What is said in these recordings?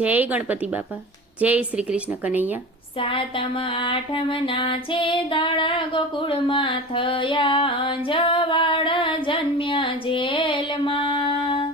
જય ગણપતિ બાપા, જય શ્રી કૃષ્ણ કનૈયા. સાતમ આઠમ ના છે દાડા ગોકુળમાં થયા, અંજવાડ જન્મ્યા જેલમાં.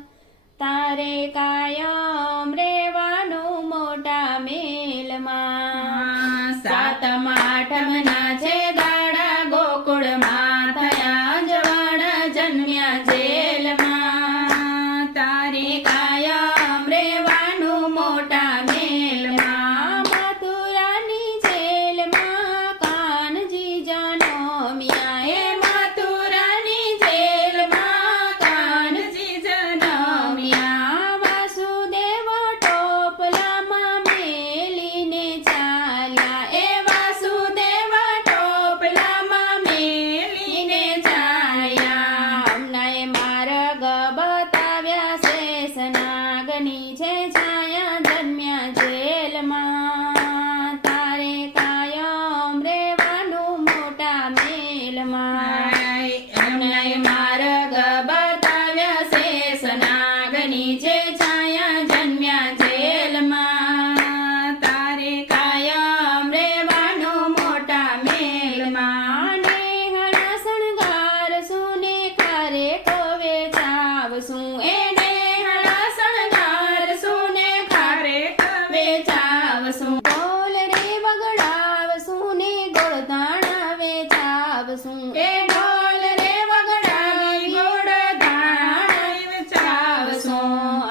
તારે કાયમ રેવાનું મોટા મેલમાં. સાતમ આઠમ ના છે દાડા ગોકુળમાં થયા, અંજવાડ જન્મ્યા જેલમાં. તારે કાયમ રેવાનું મોટા મેલમાં. મથુરાની જેલમાં કાનજી જન્મ્યા, એ મથુરાની જેલમાં કાનજી જન્મ્યા. વાસુદેવ ટોપલામાં મેલીને ચાલ્યા, એ વાસુદેવ ટોપલામાં મેલીને ચાલ્યા. હમણાં માર્ગ બતાવ્યા, શેષનાગની છે છાયા જન્મ્યા જેલમાં. તારે કાયમ રેવાનું મોટા મેલમાં. હમણાં માર્ગ બતાવ્યા, શેષનાગની છે છાયા જન્મ્યા જેલમાં. તારે કાયમ રેવાનું મોટા મેલમાં. નેહણા શણગાર સુને ખારે કવે ચાવશું, એ નેહણા શણગાર સુને ખારે કવે ચાવશું. ઢોલ રે વગડાવશું ને ગોળધાણા વેચાવશું, એ ઢોલ રે વગડાવી ગોળધાણા વેચાવશું.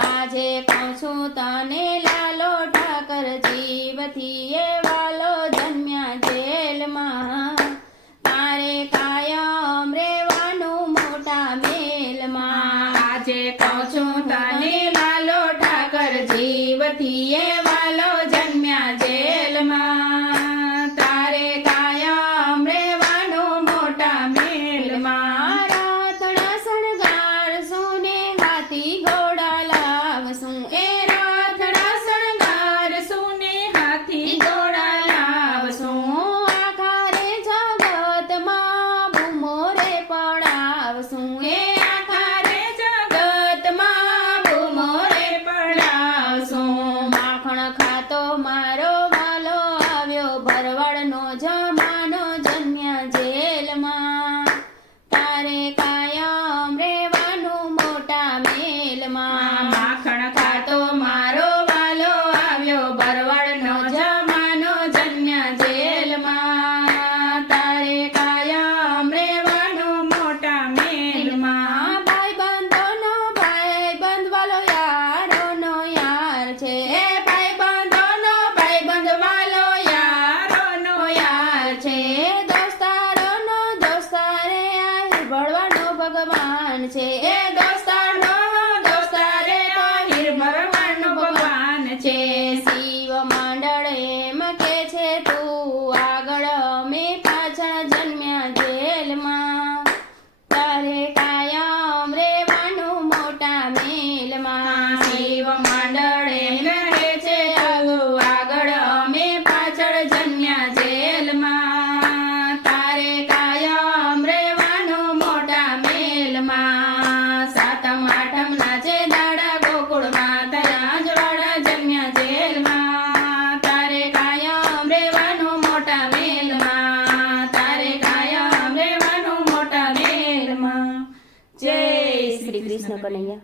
આજે કહું છું તને લાલો ઠાકર જીવથી એ વાલો જન્મ્યા જેલમાં. તારે કાયમ રેવાનું મોટા મેલમાં. આજે કહું છું તને લાલો ઠાકર જીવથી એ વાલો જન્મ્યા જેલમાં. તારે કાયમ રેવાનું મોટા મેલમાં. રાતડા શણગારશું ને હાથી ઘોડા લાવશું, એ રાતડા શણગારશું ને હાથી ઘોડા લાવશું. આખા રે જગતમાં બૂમો રે પડાવશું, એ આખા રે જગતમાં બૂમો રે પડાવશું. માખણ ખાતો મારો વાલો આવ્યો, ભરવાડનો જમાનો જન્મ્યા જેલમાં. તારે કાયમ રેવાનું મોટા મેલમાં. માખણ ખાતો મારો વાલો આવ્યો, ભરવાડનો જમાનો જન્મ્યા જેલમાં. તારે કાયમ રેવાનું મોટા મેલમાં. ભાઈબંધોનો ભાઈબંધ વાલો યારોનો યાર છે, એ ભાઈબંધોનો ભાઈબંધ વાલો યારોનો યાર છે. દોસ્તારોનો દોસ્તારે આહિર ભળવાનો ભગવાન છે, એ દોસ્તારનો દોસ્તારે આહિર ભળવાનો ભગવાન છે. શિવ મંડળ એમ કે છે તું આગળ અમે પાછળ જન્મ્યા જેલમાં. તારે કાયમ રેવાનું મોટા મેલમાં. શિવ મંડળ એમ કહે છે તું આગળ અમે પાછળ જન્મ્યા જેલમાં. તારે કાયમ રેવાનું મોટા મેલમાં. સાતમ આઠમ ના છે દાડા ગોકુળમાં થયા, અંજવાડા જન્મ્યા જેલમાં. તારે કાયમ રેવાનું મોટા મેલમાં. તારે કાયમ રેવાનું મોટા મેલમાં. જય શ્રી કૃષ્ણ કનૈયા.